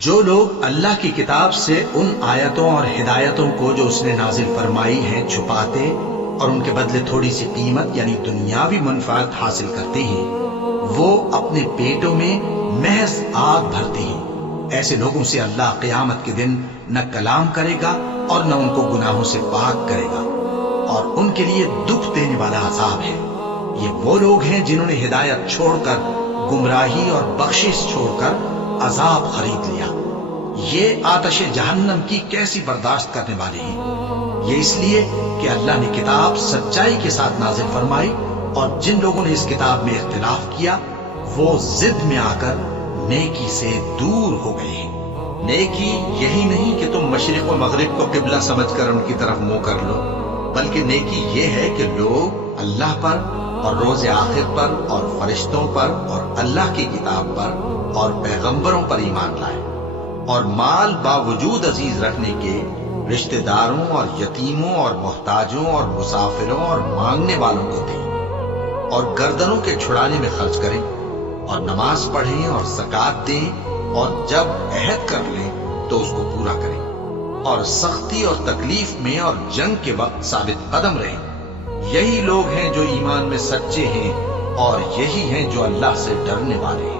جو لوگ اللہ کی کتاب سے ان آیتوں اور ہدایتوں کو جو اس نے نازل فرمائی ہیں چھپاتے اور ان کے بدلے تھوڑی سی قیمت یعنی دنیاوی منفعت حاصل کرتے ہیں، وہ اپنے پیٹوں میں محض آگ بھرتے ہیں۔ ایسے لوگوں سے اللہ قیامت کے دن نہ کلام کرے گا اور نہ ان کو گناہوں سے پاک کرے گا، اور ان کے لیے دکھ دینے والا عذاب ہے۔ یہ وہ لوگ ہیں جنہوں نے ہدایت چھوڑ کر گمراہی اور بخشش چھوڑ کر عذاب خرید لیا۔ یہ آتش جہنم کی کیسی برداشت کرنے والے ہیں۔ یہ اس لیے کہ اللہ نے کتاب سچائی کے ساتھ نازل فرمائی، اور جن لوگوں نے اس کتاب میں اختلاف کیا وہ ضد میں آ کر نیکی سے دور ہو گئے ہیں۔ نیکی یہی نہیں کہ تم مشرق و مغرب کو قبلہ سمجھ کر ان کی طرف منہ کر لو، بلکہ نیکی یہ ہے کہ لوگ اللہ پر اور روز آخر پر اور فرشتوں پر اور اللہ کی کتاب پر اور پیغمبروں پر ایمان لائے، اور مال باوجود عزیز رکھنے کے رشتہ داروں اور یتیموں اور محتاجوں اور مسافروں اور مانگنے والوں کو دیں، اور گردنوں کے چھڑانے میں خرچ کریں، اور نماز پڑھیں اور زکوٰۃ دیں، اور جب عہد کر لیں تو اس کو پورا کریں، اور سختی اور تکلیف میں اور جنگ کے وقت ثابت قدم رہیں۔ یہی لوگ ہیں جو ایمان میں سچے ہیں، اور یہی ہیں جو اللہ سے ڈرنے والے ہیں۔